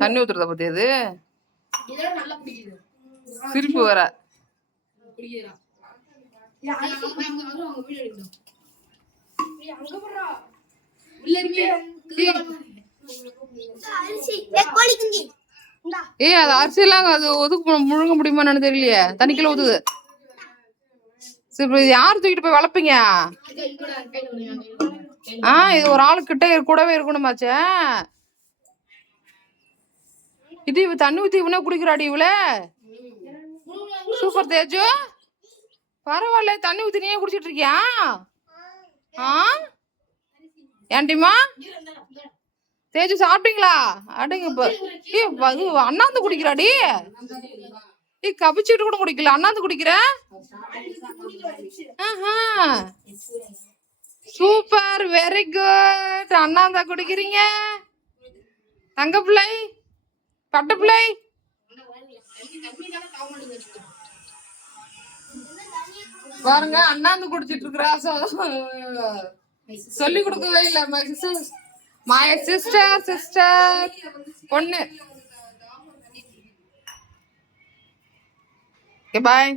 தண்ணி ஊத்துறத பத்தி அது சிரிப்பு வர அது அரிசி எல்லாம் அது ஒதுக்கு முழுங்க முடியுமான்னு தெரியலையே. தண்ணிக்குள்ள ஊத்துது. சரி, யாரு தூக்கிட்டு போய் வளர்ப்பீங்க? இது ஒரு ஆளு கிட்ட கூடவே இருக்கணுமாச்சே. இது இவ தண்ணி ஊத்தி இவனா குடிக்கிறாடி இவள. சூப்பர் தேஜு, பரவாயில்ல. தண்ணி ஊத்தி நீயே குடிச்சிட்டு இருக்கியா? ஏண்டிமா தேஜு சாப்பிட்டீங்களா? அடங்க அண்ணாந்து குடிக்கிறாடி. கபிச்சுட்டு கூட குடிக்கல, அண்ணாந்து குடிக்கிற. Super, very good. அண்ணாந்தா குடிக்கிறீங்க. தங்க பிள்ளை, பட்ட பிள்ளை. பாருங்க, அண்ணாந்து குடிச்சிட்டு இருக்கிறா. சொல்லி கொடுக்கவே இல்லை. மை சிஸ்டர் பொண்ணு. பாய்.